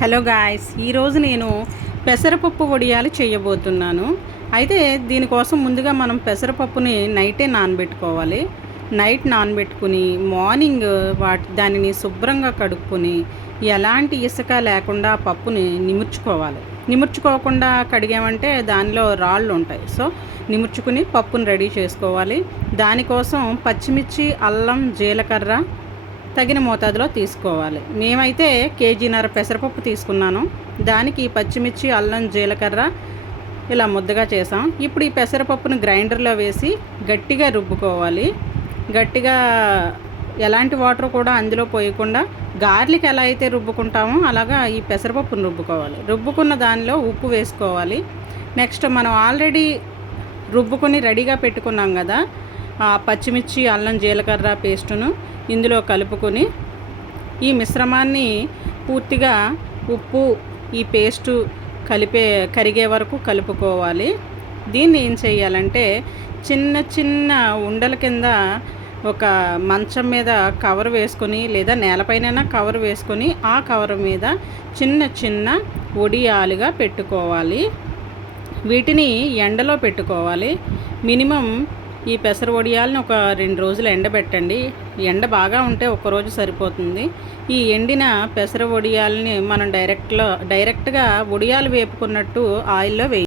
Hello guys, ఈరోజు నేను పెసరపప్పు వడియాలు చేయబోతున్నాను. అయితే దీనికోసం ముందుగా మనం పెసరపప్పుని నైటే నానబెట్టుకోవాలి. నైట్ నానబెట్టుకుని మార్నింగ్ దానిని శుభ్రంగా కడుక్కొని ఎలాంటి ఇసుక లేకుండా పప్పుని నిముర్చుకోవాలి. నిముర్చుకోకుండా కడిగామంటే దానిలో రాళ్ళు ఉంటాయి. సో నిముర్చుకుని పప్పుని రెడీ చేసుకోవాలి. దానికోసం పచ్చిమిర్చి, అల్లం, జీలకర్ర తగిన మోతాదులో తీసుకోవాలి. మేమైతే కేజీన్నర పెసరపప్పు తీసుకున్నాను. దానికి పచ్చిమిర్చి, అల్లం, జీలకర్ర ఇలా ముద్దగా చేసాం. ఇప్పుడు ఈ పెసరపప్పును గ్రైండర్లో వేసి గట్టిగా రుబ్బుకోవాలి. గట్టిగా ఎలాంటి వాటర్ కూడా అందులో పోయకుండా గార్లిక్ ఎలా అయితే రుబ్బుకుంటామో అలాగా ఈ పెసరపప్పును రుబ్బుకోవాలి. రుబ్బుకున్న దానిలో ఉప్పు వేసుకోవాలి. నెక్స్ట్ మనం ఆల్రెడీ రుబ్బుకొని రెడీగా పెట్టుకున్నాం కదా, పచ్చిమిర్చి, అల్లం, జీలకర్ర పేస్టును ఇందులో కలుపుకొని ఈ మిశ్రమాన్ని పూర్తిగా ఉప్పు, ఈ పేస్టు కరిగే వరకు కలుపుకోవాలి. దీన్ని ఏం చేయాలంటే చిన్న చిన్న ఉండల కింద ఒక మంచం మీద కవర్ వేసుకొని లేదా నేలపైన కవర్ వేసుకొని ఆ కవర్ మీద చిన్న చిన్న వడియాలుగా పెట్టుకోవాలి. వీటిని ఎండలో పెట్టుకోవాలి. మినిమం ఈ పెసర వడియాలను ఒక 2 రోజులు ఎండబెట్టండి. ఎండ బాగా ఉంటే ఒక్కరోజు సరిపోతుంది. ఈ ఎండిన పెసర వడియాలని మనం డైరెక్ట్గా వడియాలు వేపుకున్నట్టు ఆయిల్లో